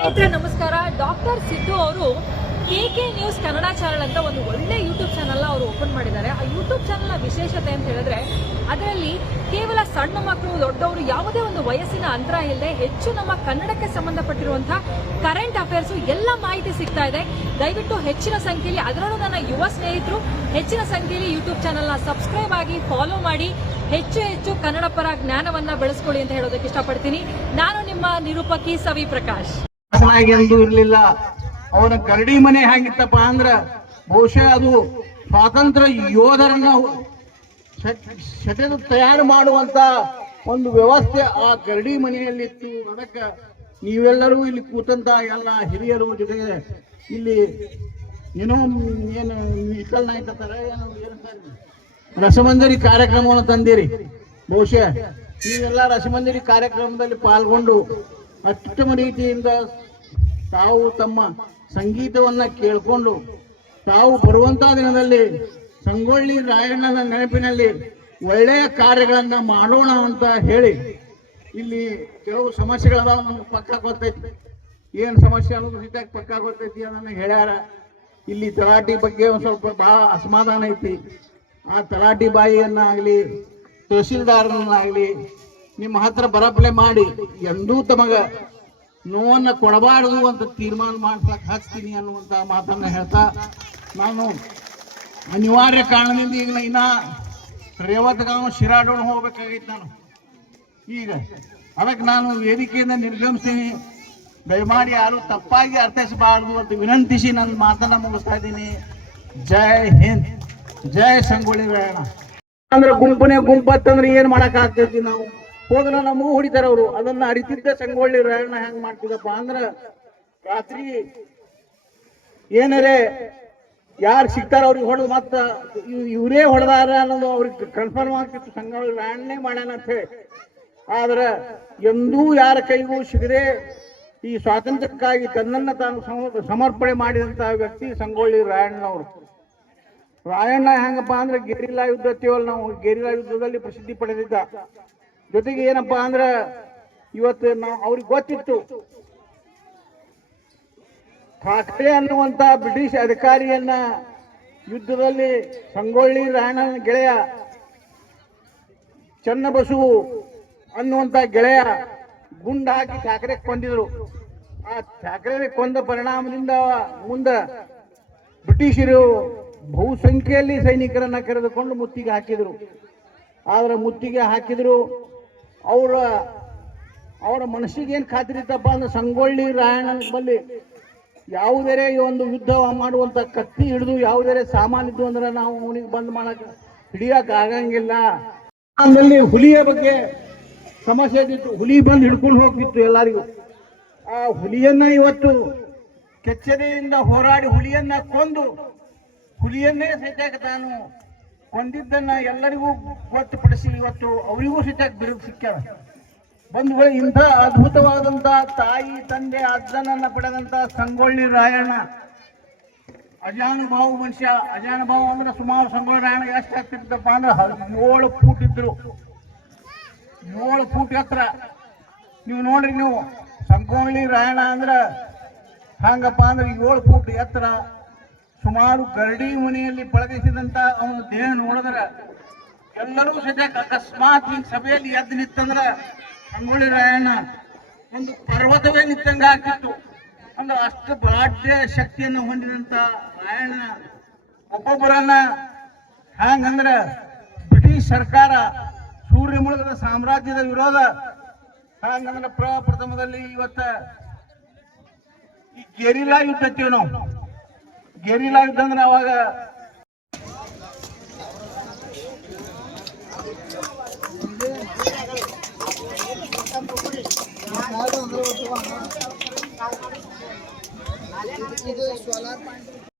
ಸ್ನೇಹಿತರೆ ನಮಸ್ಕಾರ. ಡಾಕ್ಟರ್ ಸಿದ್ದು ಅವರು KK ನ್ಯೂಸ್ ಕನ್ನಡ ಚಾನಲ್ ಅಂತ ಒಂದು ಒಳ್ಳೆ ಯೂಟ್ಯೂಬ್ ಚಾನಲ್ ಅವರು ಓಪನ್ ಮಾಡಿದ್ದಾರೆ. ಆ ಯೂಟ್ಯೂಬ್ ಚಾನಲ್ನ ವಿಶೇಷತೆ ಅಂತ ಹೇಳಿದ್ರೆ ಅದರಲ್ಲಿ ಕೇವಲ ಸಣ್ಣ ಮಕ್ಕಳು ದೊಡ್ಡವರು ಯಾವುದೇ ಒಂದು ವಯಸ್ಸಿನ ಅಂತರ ಇಲ್ಲದೆ ಹೆಚ್ಚು ನಮ್ಮ ಕನ್ನಡಕ್ಕೆ ಸಂಬಂಧಪಟ್ಟಿರುವಂತಹ ಕರೆಂಟ್ ಅಫೇರ್ಸ್ ಎಲ್ಲ ಮಾಹಿತಿ ಸಿಗ್ತಾ ಇದೆ. ದಯವಿಟ್ಟು ಹೆಚ್ಚಿನ ಸಂಖ್ಯೆಯಲ್ಲಿ, ಅದರಲ್ಲೂ ನನ್ನ ಯುವ ಸ್ನೇಹಿತರು ಹೆಚ್ಚಿನ ಸಂಖ್ಯೆಯಲ್ಲಿ ಯೂಟ್ಯೂಬ್ ಚಾನಲ್ನ ಸಬ್ಸ್ಕ್ರೈಬ್ ಆಗಿ ಫಾಲೋ ಮಾಡಿ ಹೆಚ್ಚು ಕನ್ನಡ ಪರ ಜ್ಞಾನವನ್ನ ಬೆಳೆಸ್ಕೊಳ್ಳಿ ಅಂತ ಹೇಳೋದಕ್ಕೆ ಇಷ್ಟಪಡ್ತೀನಿ. ನಾನು ನಿಮ್ಮ ನಿರೂಪಕಿ ಸವಿ ಪ್ರಕಾಶ್. ಇರ್ಲಿಲ್ಲ, ಅವನ ಕರಡಿ ಮನೆ ಹೇಗಿತ್ತಪ್ಪ ಅಂದ್ರ ಬಹುಶಃ ಅದು ಸ್ವಾತಂತ್ರ್ಯ ಯೋಧರನ್ನ ಸೆಟೆದು ತಯಾರು ಮಾಡುವಂತ ಒಂದು ವ್ಯವಸ್ಥೆ ಆ ಕರಡಿ ಮನೆಯಲ್ಲಿತ್ತು. ಅದಕ್ಕೆ ನೀವೆಲ್ಲರೂ ಇಲ್ಲಿ ಕೂತಂತ ಎಲ್ಲ ಹಿರಿಯರು ಜೊತೆಗೆ ಇಲ್ಲಿ ಏನೋ ಏನು ವಿಕಲ್ ನಾಯ್ಕತ್ತಾರ ರಸಮಂಜರಿ ಕಾರ್ಯಕ್ರಮವನ್ನು ತಂದಿರಿ. ಬಹುಶಃ ನೀವೆಲ್ಲ ರಸಮಂಜರಿ ಕಾರ್ಯಕ್ರಮದಲ್ಲಿ ಪಾಲ್ಗೊಂಡು ಅತ್ಯುತ್ತಮ ರೀತಿಯಿಂದ ತಾವು ತಮ್ಮ ಸಂಗೀತವನ್ನ ಕೇಳಿಕೊಂಡು ತಾವು ಬರುವಂತಹ ದಿನದಲ್ಲಿ ಸಂಗೊಳ್ಳಿ ರಾಯಣ್ಣನ ನೆನಪಿನಲ್ಲಿ ಒಳ್ಳೆಯ ಕಾರ್ಯಗಳನ್ನ ಮಾಡೋಣ ಅಂತ ಹೇಳಿ ಇಲ್ಲಿ ಕೆಲವು ಸಮಸ್ಯೆಗಳದಾವ. ನಮ್ಗೆ ಪಕ್ಕ ಗೊತ್ತೈತಿ ಏನು ಸಮಸ್ಯೆ ಅನ್ನೋದು ಸೀತಾಗಿ ಪಕ್ಕ ಗೊತ್ತೈತಿ, ಅದನ್ನ ಹೇಳ್ಯಾರ. ಇಲ್ಲಿ ತಲಾಟಿ ಬಗ್ಗೆ ಒಂದು ಸ್ವಲ್ಪ ಬಹಳ ಅಸಮಾಧಾನ ಐತಿ. ಆ ತಲಾಟಿ ಬಾಯಿಯನ್ನಾಗಲಿ ತಹಸೀಲ್ದಾರನ್ನಾಗಲಿ ನಿಮ್ಮ ಹತ್ರ ಬರಪ್ಲೆ ಮಾಡಿ ಎಂದೂ ತಮಗ ನೋವನ್ನು ಕೊಡಬಾರದು ಅಂತ ತೀರ್ಮಾನ ಮಾಡ್ಸಕ್ ಹಚ್ತೀನಿ ಅನ್ನುವಂಥ ಮಾತನ್ನ ಹೇಳ್ತಾ, ನಾನು ಅನಿವಾರ್ಯ ಕಾರಣದಿಂದ ಈಗ ಇನ್ನ ರೇವತ್ಗಾಂವ್ ಶಿರಾಡೋಣ ಹೋಗ್ಬೇಕಾಗಿತ್ತು ನಾನು ಈಗ. ಅದಕ್ಕೆ ನಾನು ವೇದಿಕೆಯಿಂದ ನಿರ್ಗಮಿಸ್ತೀನಿ. ದಯಮಾಡಿ ಯಾರು ತಪ್ಪಾಗಿ ಅರ್ಥೈಸಬಾರದು ಅಂತ ವಿನಂತಿಸಿ ನನ್ನ ಮಾತನ್ನ ಮುಗಿಸ್ತಾ ಇದ್ದೀನಿ. ಜೈ ಹಿಂದ್, ಜೈ ಸಂಗೊಳ್ಳಿ ರಾಯಣ್ಣ. ಅಂದ್ರೆ ಗುಂಪತ್ತಂದ್ರೆ ಏನ್ ಮಾಡಕ್ ಆಗ್ತೈತಿ? ನಾವು ಹೋದ್ರ ನಮಗೂ ಹೊಡಿತಾರ ಅವರು. ಅದನ್ನ ಅರಿತಿದ್ದ ಸಂಗೊಳ್ಳಿ ರಾಯಣ್ಣ ಹೆಂಗ್ ಮಾಡ್ತಿದಪ್ಪ ಅಂದ್ರ ರಾತ್ರಿ ಏನರೇ ಯಾರು ಸಿಗ್ತಾರ ಅವ್ರಿಗೆ ಹೊಡೆದು ಮತ್ತ ಇವರೇ ಹೊಡೆದಾರ ಅನ್ನೋದು ಅವ್ರಿಗೆ ಕನ್ಫರ್ಮ್ ಆಗ್ತಿತ್ತು. ಸಂಗೊಳ್ಳಿ ರಾಯಣ್ಣನೇ ಮಾಡ್ಯಾನ ಅಂತ ಹೇಳಿ. ಆದ್ರೆ ಎಂದೂ ಯಾರ ಕೈಗೂ ಸಿಗದೆ ಈ ಸ್ವಾತಂತ್ರ್ಯಕ್ಕಾಗಿ ತನ್ನನ್ನ ತಾನು ಸಮರ್ಪಣೆ ಮಾಡಿದಂತಹ ವ್ಯಕ್ತಿ ಸಂಗೊಳ್ಳಿ ರಾಯಣ್ಣನವರು. ರಾಯಣ್ಣ ಹೆಂಗಪ್ಪ ಅಂದ್ರೆ ಗೆರಿಲ್ಲಾ ಯುದ್ಧ ಅಂತೀವಲ್ಲ ನಾವು, ಗೆರಿಲ್ಲಾ ಯುದ್ಧದಲ್ಲಿ ಪ್ರಸಿದ್ಧಿ ಪಡೆದಿದ್ದ. ಜೊತೆಗೆ ಏನಪ್ಪಾ ಅಂದ್ರ ಇವತ್ತು ನಾವು ಅವ್ರಿಗೆ ಗೊತ್ತಿತ್ತು ಠಾಕ್ರೆ ಅನ್ನುವಂತ ಬ್ರಿಟಿಷ್ ಅಧಿಕಾರಿಯನ್ನ ಯುದ್ಧದಲ್ಲಿ ಸಂಗೊಳ್ಳಿ ರಾಯಣ್ಣನ ಗೆಳೆಯ ಚನ್ನಬಸು ಅನ್ನುವಂತ ಗೆಳೆಯ ಗುಂಡು ಹಾಕಿ ಠಾಕ್ರೆ ಕೊಂದಿದ್ರು. ಆ ಠಾಕ್ರೆ ಕೊಂದ ಪರಿಣಾಮದಿಂದ ಮುಂದ ಬ್ರಿಟಿಷರು ಬಹುಸಂಖ್ಯೆಯಲ್ಲಿ ಸೈನಿಕರನ್ನ ಕರೆದುಕೊಂಡು ಮುತ್ತಿಗೆ ಹಾಕಿದ್ರು. ಆದ್ರೆ ಮುತ್ತಿಗೆ ಹಾಕಿದ್ರು ಅವರ ಮನಸ್ಸಿಗೆ ಏನು ಖಾತ್ರಿ ಇತ್ತಪ್ಪ ಅಂದ್ರೆ ಸಂಗೊಳ್ಳಿ ರಾಯಣ್ಣನ ಬಳಿ ಯಾವುದೇ ಒಂದು ಯುದ್ಧ ಮಾಡುವಂತ ಕತ್ತಿ ಹಿಡಿದು ಯಾವುದೇ ಸಾಮಾನಿದ್ದು ಅಂದ್ರೆ ನಾವು ಅವನಿಗೆ ಬಂದ್ ಮಾಡಕ್ ಹಿಡಿಯಕ್ ಆಗಂಗಿಲ್ಲ. ಅಲ್ಲಿ ಹುಲಿಯ ಬಗ್ಗೆ ಸಮಸ್ಯೆ ಇದ್ದಿತ್ತು. ಹುಲಿ ಬಂದು ಹಿಡ್ಕೊಂಡು ಹೋಗ್ತಿತ್ತು ಎಲ್ಲರಿಗೂ. ಆ ಹುಲಿಯನ್ನ ಇವತ್ತು ಕೆಚ್ಚದೆಯಿಂದ ಹೋರಾಡಿ ಹುಲಿಯನ್ನ ಕೊಂದು ಹುಲಿಯನ್ನೇ ಸಹಿತ ತಾನು ಕೊಂದಿದ್ದನ್ನ ಎಲ್ಲರಿಗೂ ಗೊತ್ತುಪಡಿಸಿ ಇವತ್ತು ಅವರಿಗೂ ಸಹಿತ ಬಿರುದು ಸಿಕ್ಕ್ಯಾರ. ಬಂಧುಗಳು, ಇಂಥ ಅದ್ಭುತವಾದಂತ ತಾಯಿ ತಂದೆ ಅಜ್ಜನನ್ನ ಪಡೆದಂತ ಸಂಗೊಳ್ಳಿ ರಾಯಣ್ಣ ಅಜಾನುಭಾವ ಮನುಷ್ಯ. ಅಜಾನುಭಾವ ಅಂದ್ರೆ ಸುಮಾರು ಸಂಗೊಳ್ಳಿ ರಾಯಣ್ಣ ಎಷ್ಟು ಆಗ್ತಿರ್ತಪ್ಪ ಅಂದ್ರೆ 7 ಫೂಟ್ ಇದ್ರು. 7 ಫೂಟ್ ಎತ್ತರ. ನೀವು ನೋಡ್ರಿ, ನೀವು ಸಂಗೊಳ್ಳಿ ರಾಯಣ್ಣ ಅಂದ್ರೆ ಹಂಗಪ್ಪ ಅಂದ್ರೆ 7 ಫೂಟ್ ಎತ್ತರ. ಸುಮಾರು ಗರಡಿ ಮನೆಯಲ್ಲಿ ಪಳಗಿಸಿದಂತ ಅವನ ದೇಹ ನೋಡಿದ್ರೆ ಎಲ್ಲರೂ ಸದ್ಯ ಅಕಸ್ಮಾತ್ ಈ ಸಭೆಯಲ್ಲಿ ಎದ್ದು ನಿಂತಂದ್ರ ಸಂಗೊಳ್ಳಿ ರಾಯಣ್ಣ ಒಂದು ಪರ್ವತವೇ ನಿಂತಂಗ ಆಗ್ತಿತ್ತು. ಅಂದ್ರೆ ಅಷ್ಟು ಬಲಾಢ್ಯ ಶಕ್ತಿಯನ್ನು ಹೊಂದಿದಂತ ರಾಯಣ್ಣ ಒಬ್ಬೊಬ್ಬರನ್ನ ಹ್ಯಾಂಗಂದ್ರ ಬ್ರಿಟಿಷ್ ಸರ್ಕಾರ ಸೂರ್ಯ ಮುಳುಗದ ಸಾಮ್ರಾಜ್ಯದ ವಿರೋಧ ಹ್ಯಾಂಗಂದ್ರ ಪ್ರಪ್ರಥಮದಲ್ಲಿ ಇವತ್ತ ಈ ಗೆರಿಲ್ಲಾ ಯುದ್ಧ ಅಂತೀವಿ ನಾವು. ಗೆರಿಲ್ಲಾ ಯುದ್ಧ ಅಂದ್ರೆ ಅವಾಗ